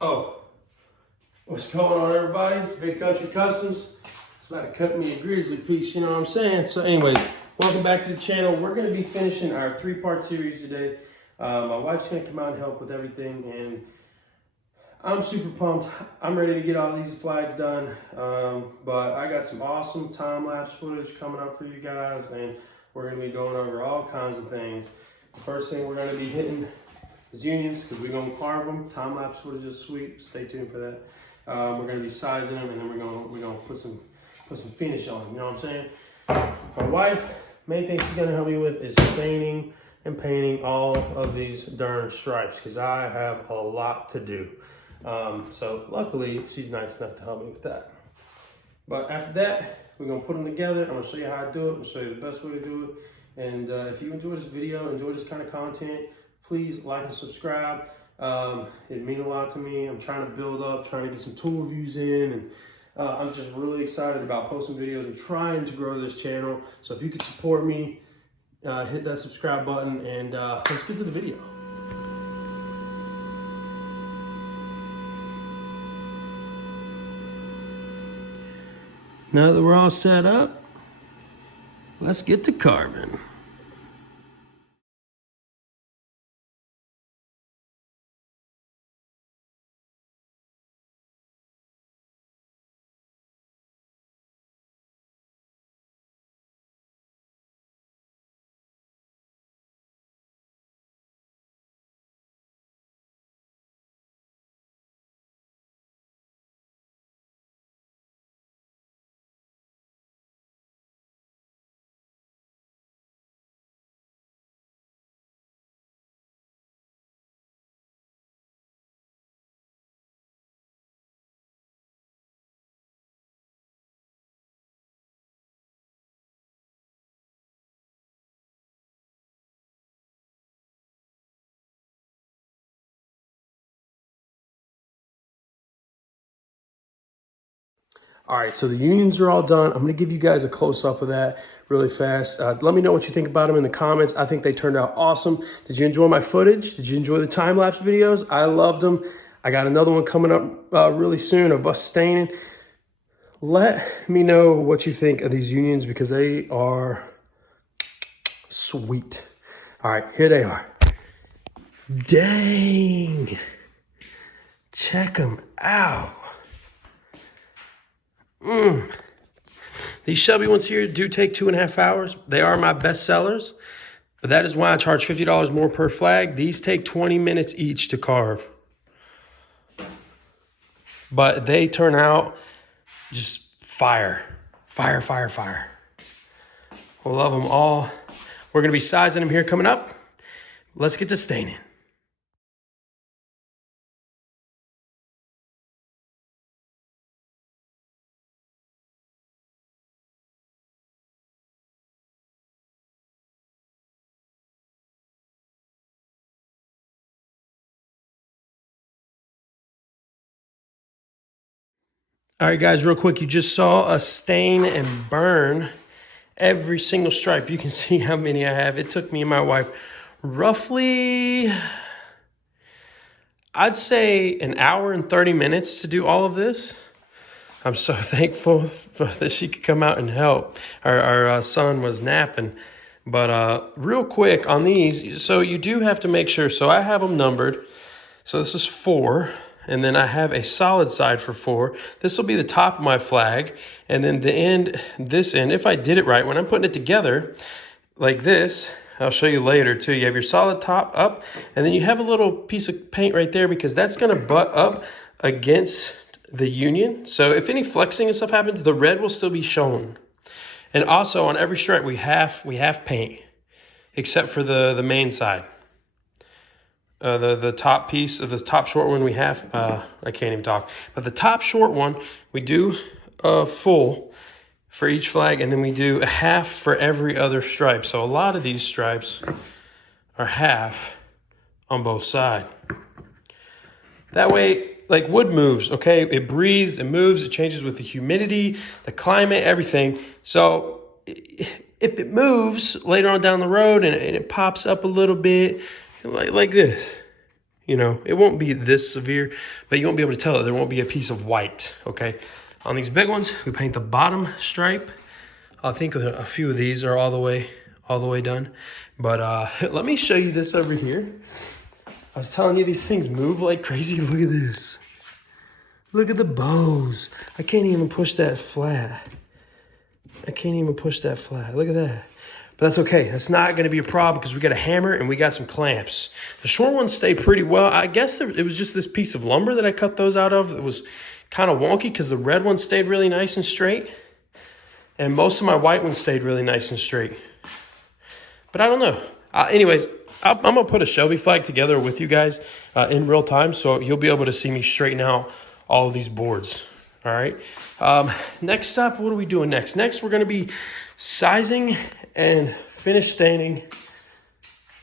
Oh, what's going on, everybody? It's Big Country Customs. It's about to cut me a grizzly piece, you know what I'm saying? So anyways, welcome back to the channel. We're going to be finishing our three-part series today. My wife's going to come out and help with everything, and I'm super pumped. I'm ready to get all these flags done, but I got some awesome time-lapse footage coming up for you guys, and we're going to be going over all kinds of things. The first thing we're going to be hitting is unions, because we're going to carve them. Time-lapse footage is sweet. Stay tuned for that. We're going to be sizing them, and then we're going to put some finish on them. You know what I'm saying? My wife, main thing she's going to help me with is staining and painting all of these darn stripes, because I have a lot to do. So luckily, she's nice enough to help me with that. But after that, we're going to put them together. I'm going to show you how I do it. I'm going to show you the best way to do it. And if you enjoy this video, enjoy this kind of content, please like and subscribe. It means a lot to me. I'm trying to build up, trying to get some tool reviews in, and I'm just really excited about posting videos and trying to grow this channel. So if you could support me, hit that subscribe button, and let's get to the video. Now that we're all set up, let's get to carving. All right, so the unions are all done. I'm gonna give you guys a close-up of that really fast. Let me know what you think about them in the comments. I think they turned out awesome. Did you enjoy my footage? Did you enjoy the time-lapse videos? I loved them. I got another one coming up really soon of us staining. Let me know what you think of these unions, because they are sweet. All right, here they are. Dang. Check them out. These Shelby ones here do take 2.5 hours. They are my best sellers, but that is why I charge $50 more per flag. These take 20 minutes each to carve, but they turn out just fire. Fire, fire, fire. We'll love them all. We're going to be sizing them here coming up. Let's get to staining. All right, guys, real quick, you just saw us stain and burn every single stripe. You can see how many I have. It took me and my wife roughly, I'd say, 1 hour and 30 minutes to do all of this. I'm so thankful that she could come out and help. Our son was napping. But real quick on these, so you do have to make sure. So I have them numbered. So this is 4. And then I have a solid side for 4. This will be the top of my flag. And then the end, this end, if I did it right, when I'm putting it together like this, I'll show you later too. You have your solid top up, and then you have a little piece of paint right there, because that's gonna butt up against the union. So if any flexing and stuff happens, the red will still be shown. And also on every stripe, we have paint, except for the main side. The top piece of the top short one we have, I can't even talk, but the top short one, we do full for each flag, and then we do a half for every other stripe. So a lot of these stripes are half on both sides. That way, like wood moves, okay? It breathes, it moves, it changes with the humidity, the climate, everything. So if it moves later on down the road and it pops up a little bit, like this, You know, it won't be this severe, but you won't be able to tell it. There won't be a piece of white, okay? On these big ones, we paint the bottom stripe. I think a few of these are all the way done. But let me show you this over here. I was telling you these things move like crazy. Look at this. Look at the bows. I can't even push that flat. Look at that. But that's okay. That's not going to be a problem because we got a hammer and we got some clamps. The short ones stay pretty well. I guess it was just this piece of lumber that I cut those out of. It was kind of wonky because the red one stayed really nice and straight. And most of my white ones stayed really nice and straight. But I don't know. Anyways, I'm going to put a Shelby flag together with you guys in real time. So you'll be able to see me straighten out all of these boards. All right. Next up, what are we doing next? Next, we're going to be sizing and finish staining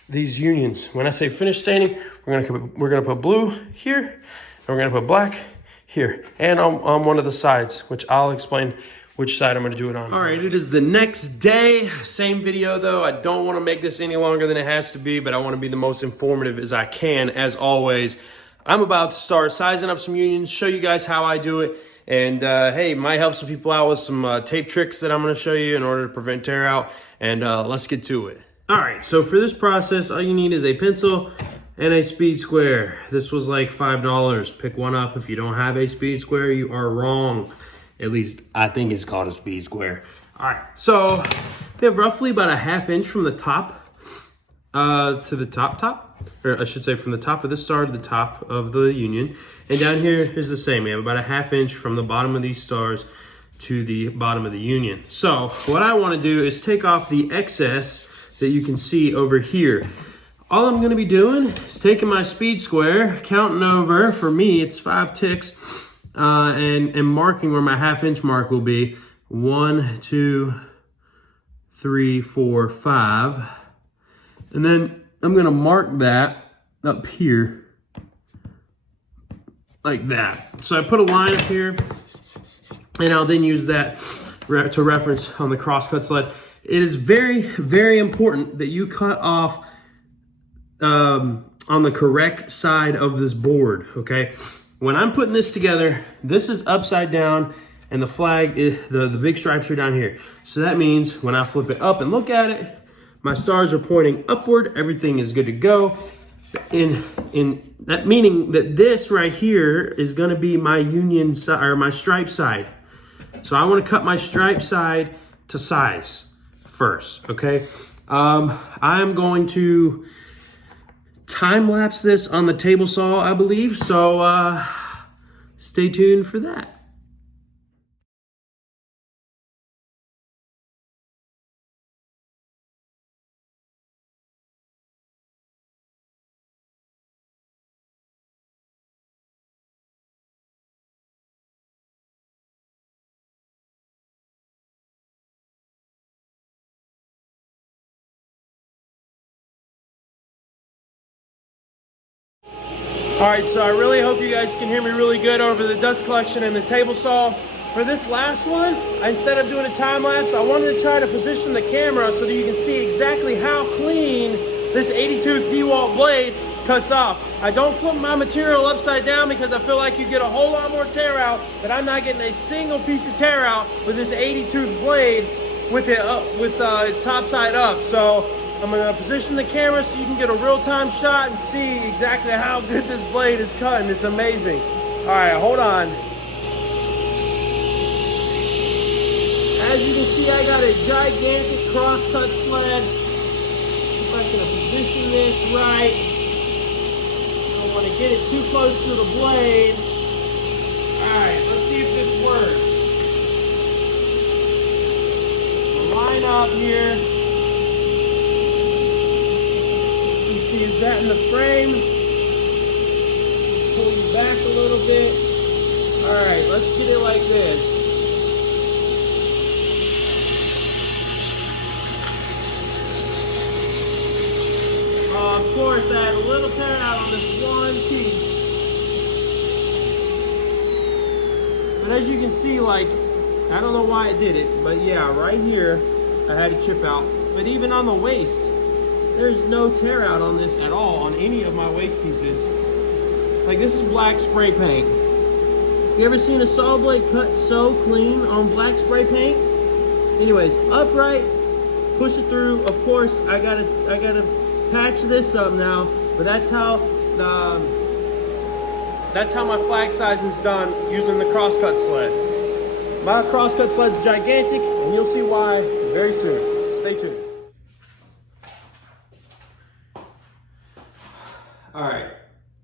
these unions. When I say finish staining, we're gonna put blue here, and we're gonna put black here, and on one of the sides, which I'll explain which side I'm gonna do it on. All right, it is the next day. Same video though. I don't want to make this any longer than it has to be, but I want to be the most informative as I can. As always, I'm about to start sizing up some unions, show you guys how I do it. And hey, might help some people out with some tape tricks that I'm going to show you in order to prevent tear out. And let's get to it. All right, so for this process, all you need is a pencil and a speed square. This was like $5. Pick one up. If you don't have a speed square, you are wrong. At least I think it's called a speed square. All right, so we have roughly about a ½ inch from the top to the top, or I should say from the top of this star to the top of the union. And down here is the same. We have about a ½ inch from the bottom of these stars to the bottom of the union. So what I want to do is take off the excess that you can see over here. All I'm going to be doing is taking my speed square, counting over, for me it's 5 ticks, and marking where my ½ inch mark will be. 1, 2, 3, 4, 5. And then I'm going to mark that up here. Like that. So I put a line up here, and I'll then use that to reference on the crosscut sled. It is very, very important that you cut off on the correct side of this board, okay? When I'm putting this together, this is upside down, and the flag, the big stripes are down here. So that means when I flip it up and look at it, my stars are pointing upward, everything is good to go. In that meaning that this right here is going to be my union side, or my stripe side. So I want to cut my stripe side to size first, okay? I'm going to time lapse this on the table saw, I believe. So stay tuned for that. All right, so I really hope you guys can hear me really good over the dust collection and the table saw. For this last one, instead of doing a time lapse, I wanted to try to position the camera so that you can see exactly how clean this 80-tooth DeWalt blade cuts off. I don't flip my material upside down because I feel like you get a whole lot more tear out, but I'm not getting a single piece of tear out with this 80-tooth blade with it up, with its top side up. So I'm gonna position the camera so you can get a real-time shot and see exactly how good this blade is cutting. It's amazing. All right, hold on. As you can see, I got a gigantic cross-cut sled. See if I can position this right. I don't want to get it too close to the blade. All right, let's see if this works. We'll line up here. Is that in the frame? Pull you back a little bit. All right, let's get it like this. Of course, I had a little tear out on this one piece. But as you can see, like, I don't know why I did it, but yeah, right here, I had a chip out. But even on the waist, there's no tear out on this at all, on any of my waist pieces. Like this is black spray paint. You ever seen a saw blade cut so clean on black spray paint? Anyways, upright, push it through. Of course, I gotta patch this up now, but that's how my flag sizing is done using the crosscut sled. My crosscut sled is gigantic, and you'll see why very soon. Stay tuned. All right,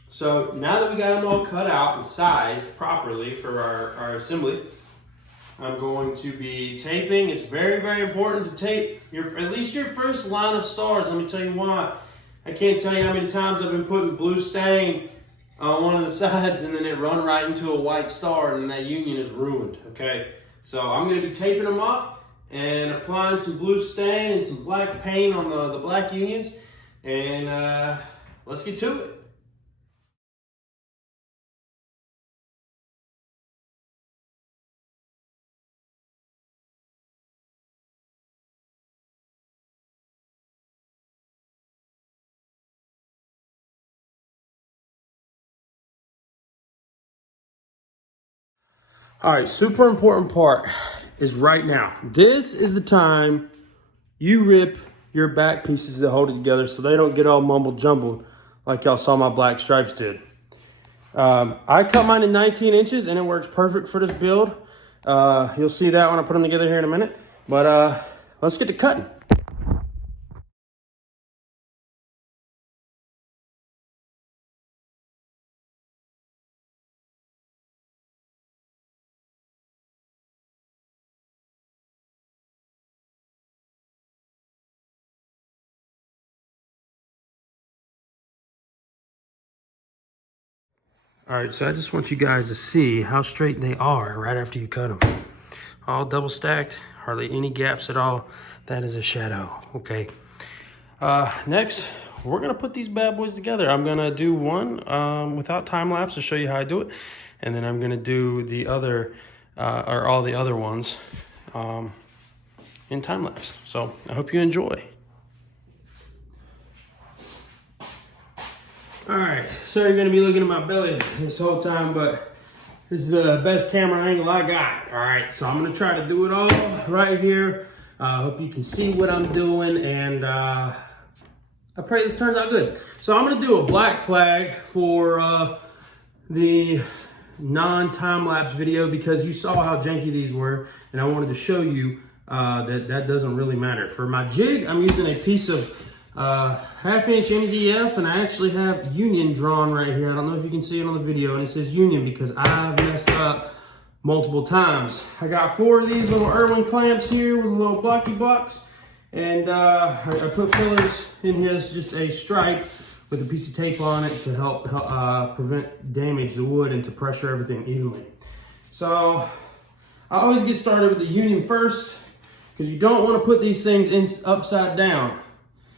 so now that we got them all cut out and sized properly for our assembly, I'm going to be taping. It's very, very important to tape at least your first line of stars. Let me tell you why. I can't tell you how many times I've been putting blue stain on one of the sides and then it run right into a white star and that union is ruined, okay? So I'm gonna be taping them up and applying some blue stain and some black paint on the black unions, and let's get to it. All right, super important part is right now. This is the time you rip your back pieces that hold it together so they don't get all mumbled jumbled like y'all saw my black stripes did. I cut mine in 19 inches and it works perfect for this build. You'll see that when I put them together here in a minute. But let's get to cutting. All right, so I just want you guys to see how straight they are right after you cut them. All double stacked, hardly any gaps at all. That is a shadow, okay. Next, we're gonna put these bad boys together. I'm gonna do one without time lapse to show you how I do it. And then I'm gonna do the other, or all the other ones in time lapse. So I hope you enjoy. All right, so you're gonna be looking at my belly this whole time, but this is the best camera angle I got. All right, so I'm gonna try to do it all right here. I hope you can see what I'm doing, and I pray this turns out good. So I'm gonna do a black flag for the non-time-lapse video because you saw how janky these were, and I wanted to show you that doesn't really matter. For my jig, I'm using a piece of 1/2-inch MDF, and I actually have union drawn right here. I don't know if you can see it on the video, and it says union because I've messed up multiple times. I got 4 of these little Irwin clamps here with little blocky blocks, and I put fillers in here. It's just a stripe with a piece of tape on it to help prevent damage to wood and to pressure everything evenly. So I always get started with the union first because you don't want to put these things in upside down.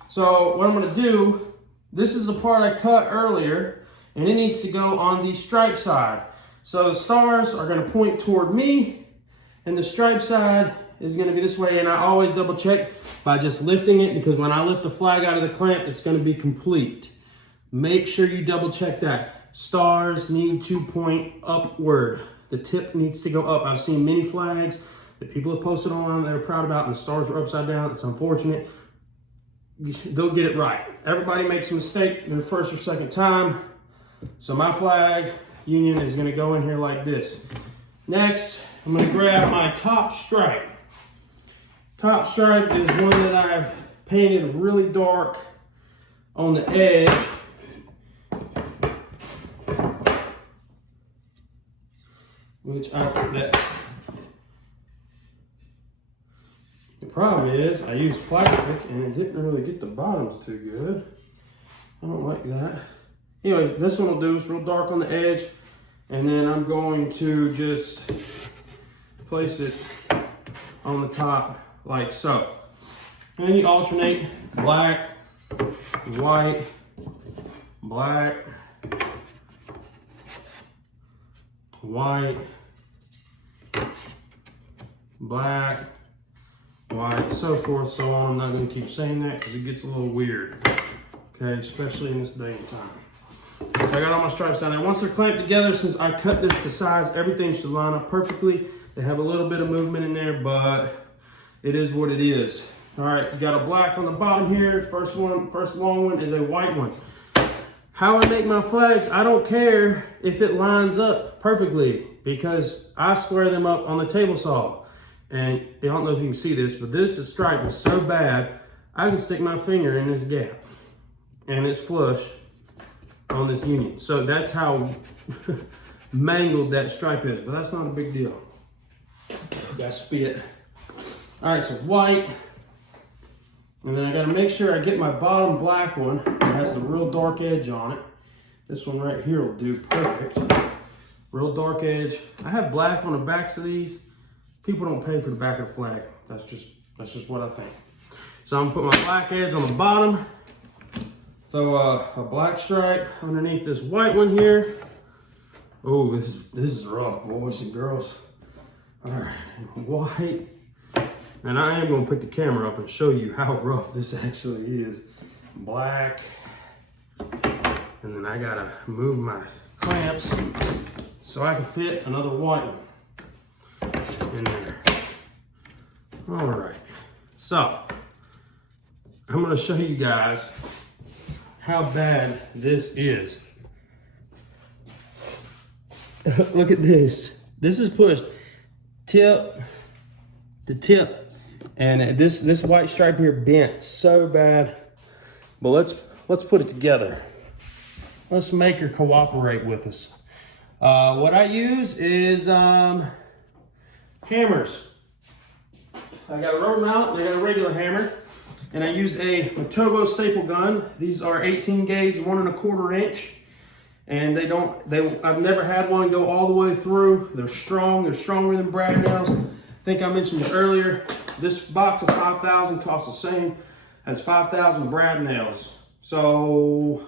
So what I'm gonna do, this is the part I cut earlier, and it needs to go on the stripe side. So the stars are gonna point toward me, and the stripe side is gonna be this way, and I always double check by just lifting it, because when I lift the flag out of the clamp, it's gonna be complete. Make sure you double check that. Stars need to point upward. The tip needs to go up. I've seen many flags that people have posted online that they're proud about, and the stars were upside down. It's unfortunate. They'll get it right. Everybody makes a mistake their first or second time. So my flag union is gonna go in here like this. Next, I'm gonna grab my top stripe. Top stripe is one that I've painted really dark on the edge. The problem is I used plastic and it didn't really get the bottoms too good. I don't like that. Anyways, this one will do. It's real dark on the edge. And then I'm going to just place it on the top like so. And then you alternate black, white, black, white, black, white, so forth, so on. I'm not going to keep saying that because it gets a little weird, okay, especially in this day and time. So I got all my stripes down there. Once they're clamped together, since I cut this to size, everything should line up perfectly. They have a little bit of movement in there, but it is what it is. All right, you got a black on the bottom here. First long one is a white one. How I make my flags, I don't care if it lines up perfectly because I square them up on the table saw. And I don't know if you can see this, but this stripe is so bad, I can stick my finger in this gap and it's flush on this union. So that's how mangled that stripe is, but that's not a big deal. Got spit. All right, so white. And then I gotta make sure I get my bottom black one that has the real dark edge on it. This one right here will do perfect. Real dark edge. I have black on the backs of these. People don't pay for the back of the flag. That's just what I think. So I'm gonna put my black edge on the bottom. Throw a black stripe underneath this white one here. Oh, this is rough, boys and girls. All right, white. And I am gonna pick the camera up and show you how rough this actually is. Black. And then I gotta move my clamps so I can fit another white one in there. All right, so I'm gonna show you guys how bad this is. Look at this. This is pushed tip to tip. And this white stripe here bent so bad. But let's put it together. Let's make her cooperate with us. What I use is hammers. I got a rubber mallet and I got a regular hammer. And I use a Matobo staple gun. These are 18 gauge, 1 1/4 inch. And I've never had one go all the way through. They're strong, they're stronger than brad nails. I think I mentioned it earlier. This box of 5,000 costs the same as 5,000 brad nails. So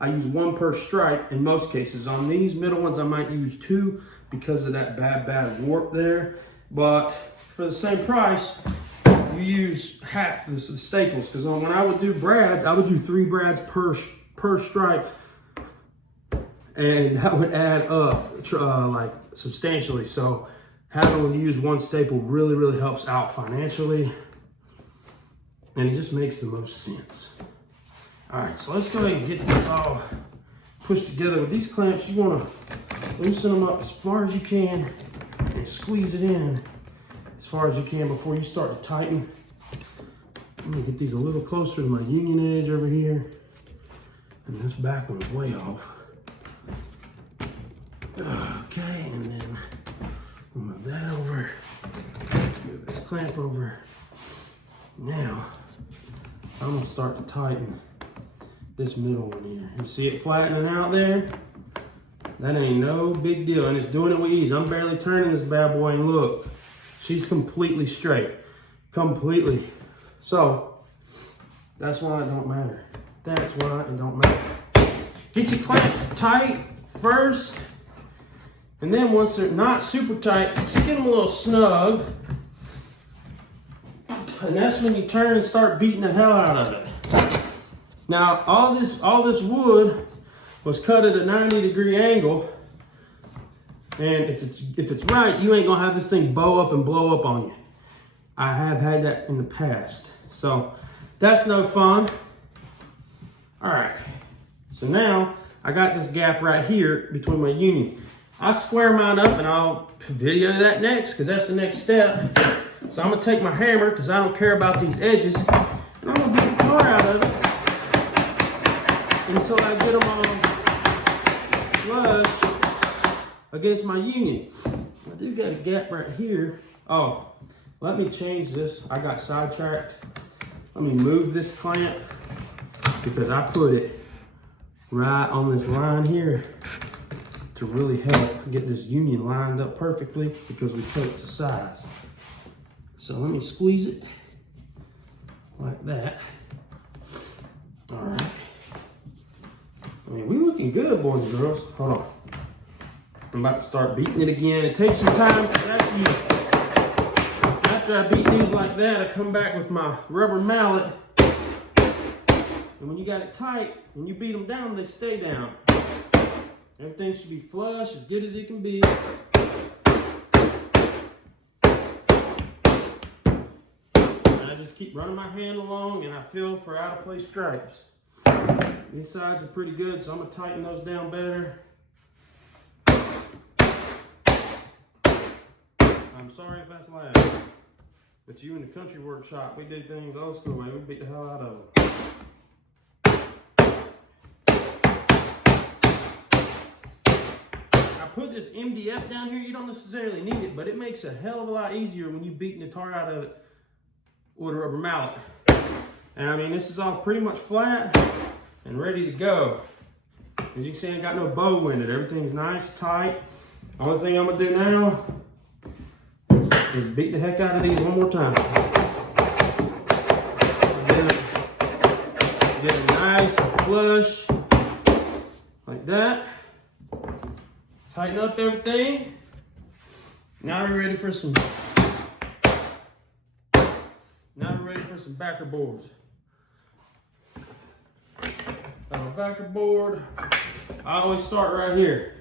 I use 1 per stripe in most cases. On these middle ones, I might use 2 because of that bad warp there. But for the same price, you use half the staples. Because when I would do brads, I would do 3 brads per stripe. And that would add up like substantially. So having to use 1 staple really helps out financially. And it just makes the most sense. All right, so let's go ahead and get this all pushed together. With these clamps, you wanna loosen them up as far as you can and squeeze it in as far as you can before you start to tighten. I'm gonna get these a little closer to my union edge over here. And this back one's way off. Okay, and then we'll move that over. Move this clamp over. Now, I'm gonna start to tighten this middle one here. You see it flattening out there? That ain't no big deal, and it's doing it with ease. I'm barely turning this bad boy, and look, she's completely straight. Completely. So, that's why it don't matter. That's why it don't matter. Get your clamps tight first. And then once they're not super tight, just get them a little snug. And that's when you turn and start beating the hell out of it. Now, all this wood was cut at a 90-degree angle. And if it's right, you ain't gonna have this thing bow up and blow up on you. I have had that in the past. So that's no fun. All right, so now I got this gap right here between my union. I square mine up and I'll video that next because that's the next step. So I'm gonna take my hammer because I don't care about these edges and I'm gonna beat the tar out of it until I get them all flush against my union. I do got a gap right here. Oh, let me change this. I got sidetracked. Let me move this clamp because I put it right on this line here to really help get this union lined up perfectly because we cut it to size. So let me squeeze it like that. All right. I mean, we looking good, boys and girls. Hold on. I'm about to start beating it again. It takes some time. After I beat these like that, I come back with my rubber mallet. And when you got it tight and you beat them down, they stay down. Everything should be flush, as good as it can be. And I just keep running my hand along and I feel for out of place stripes. These sides are pretty good, so I'm gonna tighten those down better. I'm sorry if that's loud, but you in the country workshop, we do things old school way. We beat the hell out of them. I put this MDF down here. You don't necessarily need it, but it makes a hell of a lot easier when you're beating the tar out of it with a rubber mallet. And I mean, this is all pretty much flat and ready to go. As you can see, I ain't got no bow in it. Everything's nice, tight. Only thing I'm gonna do now is beat the heck out of these one more time. Get it nice and flush, like that. Tighten up everything. Now we're ready for some. Backer boards. On a backer board, I always start right here.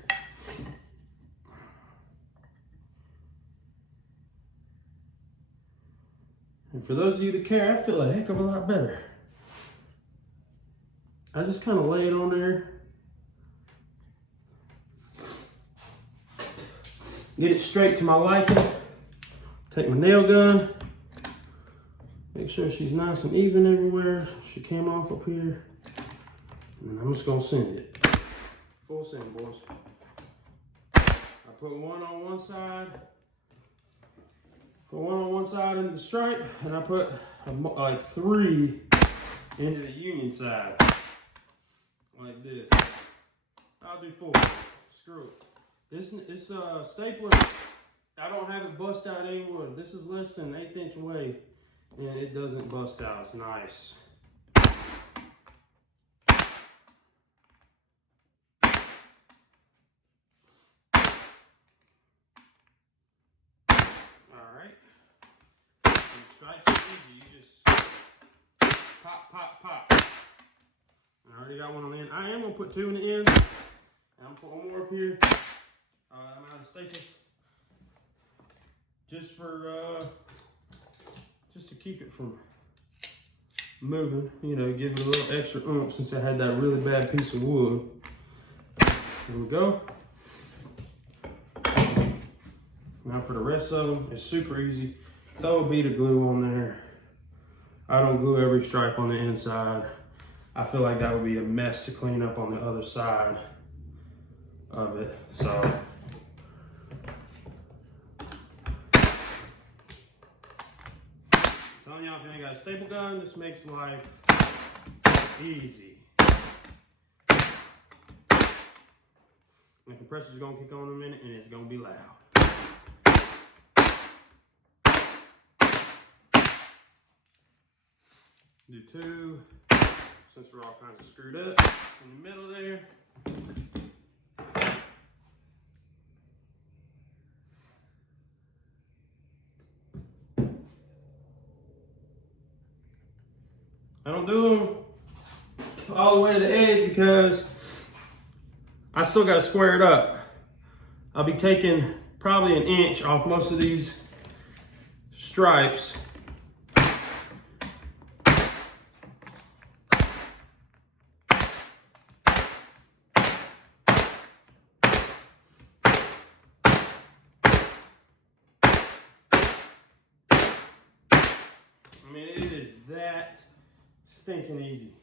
And for those of you that care, I feel a heck of a lot better. I just kind of lay it on there. Get it straight to my liking. Take my nail gun. Make sure she's nice and even everywhere. She came off up here. And then I'm just gonna send it. Full send, boys. I put one on one side. Put one on one side into the stripe, and I put like 3 into the union side. Like this. I'll do 4. Screw it. This stapler, I don't have it bust out any wood. This is less than 1/8 inch away, and it doesn't bust out. It's nice. Alright. Stripes are easy. You just pop, pop, pop. I already got one on the end. I am going to put 2 in the end. And I'm going to put one more up here. I'm out of staples. Just for, just to keep it from moving. You know, give it a little extra oomph since I had that really bad piece of wood. There we go. Now for the rest of them, it's super easy. Throw a bead of glue on there. I don't glue every stripe on the inside. I feel like that would be a mess to clean up on the other side of it. So telling y'all, if you ain't got a staple gun, this makes life easy. The compressor's gonna kick on in a minute and it's gonna be loud. Do 2, since we're all kinds of screwed up in the middle there. I don't do them all the way to the edge because I still got to square it up. I'll be taking probably 1 inch off most of these stripes. I mean, it is that stinking easy.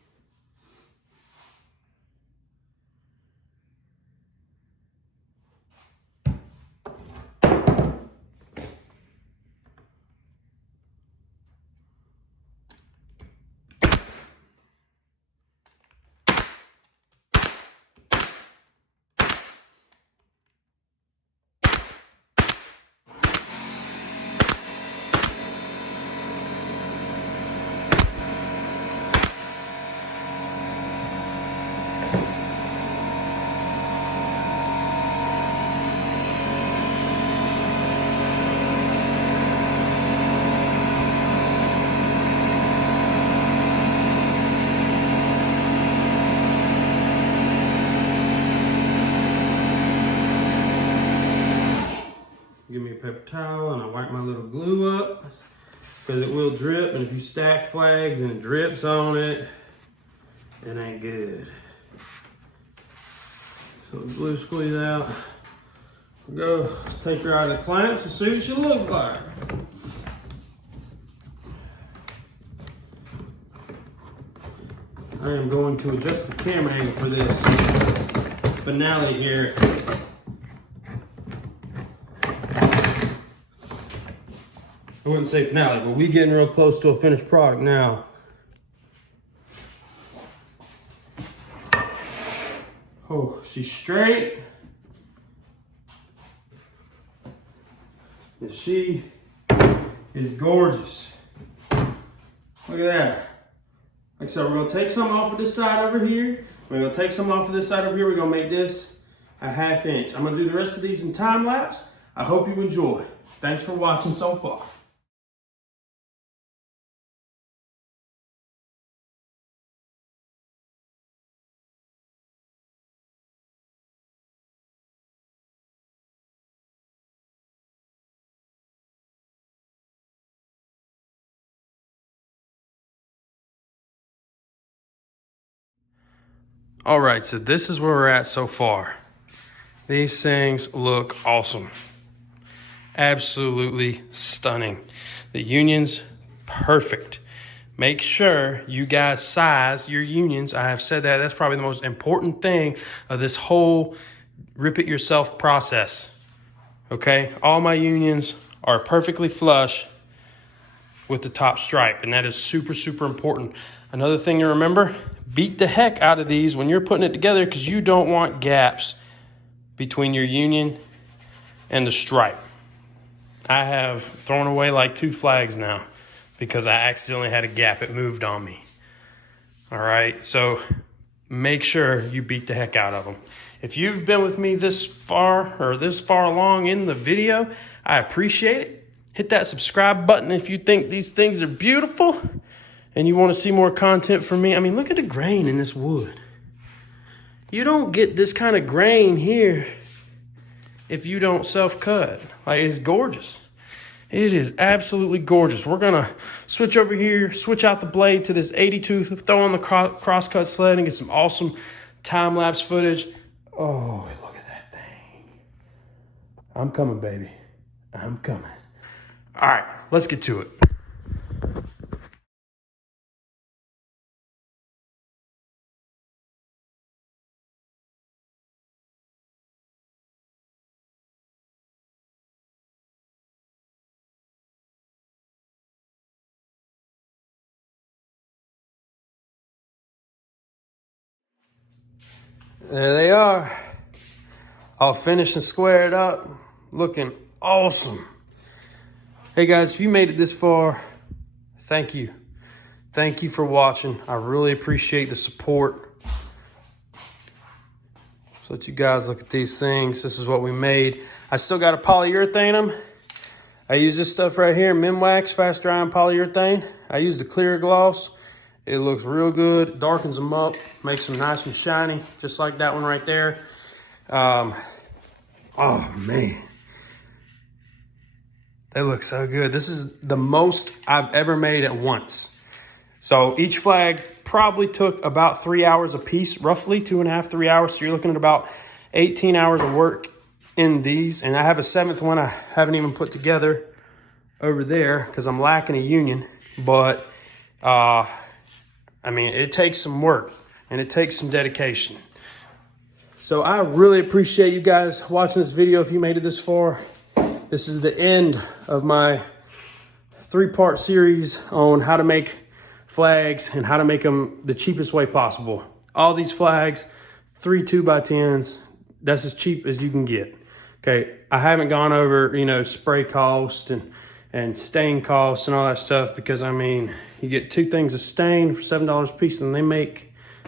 paper towel and I wipe my little glue up because it will drip. And if you stack flags and it drips on it, it ain't good. So the glue squeeze out. Go take her out of the clamps and see what she looks like. I am going to adjust the camera angle for this finale here. I wouldn't say finale, but we getting real close to a finished product now. Oh, she's straight. And she is gorgeous. Look at that. Like so, we're gonna take some off of this side over here. We're gonna take some off of this side over here. We're gonna make this a 1/2 inch. I'm gonna do the rest of these in time lapse. I hope you enjoy. Thanks for watching so far. All right, so this is where we're at so far. These things look awesome. Absolutely stunning. The union's perfect. Make sure you guys size your unions. I have said that. That's probably the most important thing of this whole rip it yourself process. Okay, all my unions are perfectly flush with the top stripe, and that is super, super important. Another thing to remember, beat the heck out of these when you're putting it together because you don't want gaps between your union and the stripe. I have thrown away like 2 flags now because I accidentally had a gap. It moved on me. All right, so make sure you beat the heck out of them. If you've been with me this far or this far along in the video, I appreciate it. Hit that subscribe button if you think these things are beautiful and you want to see more content from me. I mean, look at the grain in this wood. You don't get this kind of grain here if you don't self-cut. Like, it's gorgeous. It is absolutely gorgeous. We're gonna switch over here, switch out the blade to this 82, throw on the cross-cut sled and get some awesome time-lapse footage. Oh, look at that thing. I'm coming, baby. I'm coming. All right, let's get to it. There they are, all finished and squared up, looking awesome. Hey guys, if you made it this far, thank you. Thank you for watching. I really appreciate the support. So let you guys look at these things. This is what we made. I still got to polyurethane them. I use this stuff right here, Minwax fast drying polyurethane. I use the clear gloss. It looks real good, darkens them up, makes them nice and shiny, just like that one right there. Oh man, they look so good. This is the most I've ever made at once. So each flag probably took about 3 hours a piece, roughly 2.5, 3 hours. So you're looking at about 18 hours of work in these. And I have a 7th one I haven't even put together over there because I'm lacking a union. But I mean, it takes some work and it takes some dedication. So I really appreciate you guys watching this video. If you made it this far, this is the end of my 3-part series on how to make flags and how to make them the cheapest way possible. All these flags, 3 2x10s, that's as cheap as you can get. Okay, I haven't gone over, spray cost and stain costs and all that stuff because, I mean, you get 2 things of stain for $7 a piece, and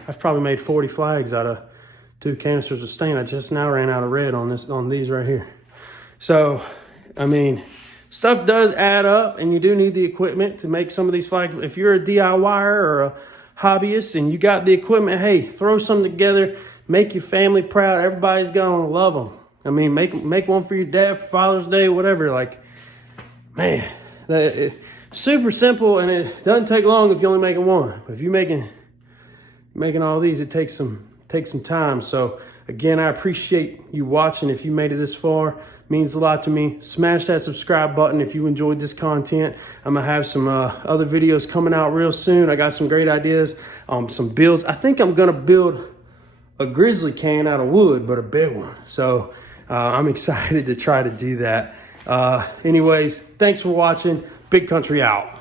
I've probably made 40 flags out of 2 canisters of stain. I just now ran out of red on these right here. So, I mean, stuff does add up, and you do need the equipment to make some of these flags. If you're a DIYer or a hobbyist and you got the equipment, hey, throw some together, make your family proud. Everybody's gonna love them. I mean, make one for your dad for Father's Day, whatever. Like, man, super simple, and it doesn't take long if you're only making one. But if you're making all these, it takes some time. So again, I appreciate you watching. If you made it this far, it means a lot to me. Smash that subscribe button if you enjoyed this content. I'm gonna have some other videos coming out real soon. I got some great ideas, some builds. I think I'm gonna build a grizzly can out of wood, but a big one. So I'm excited to try to do that. Anyways, thanks for watching. Big Country out.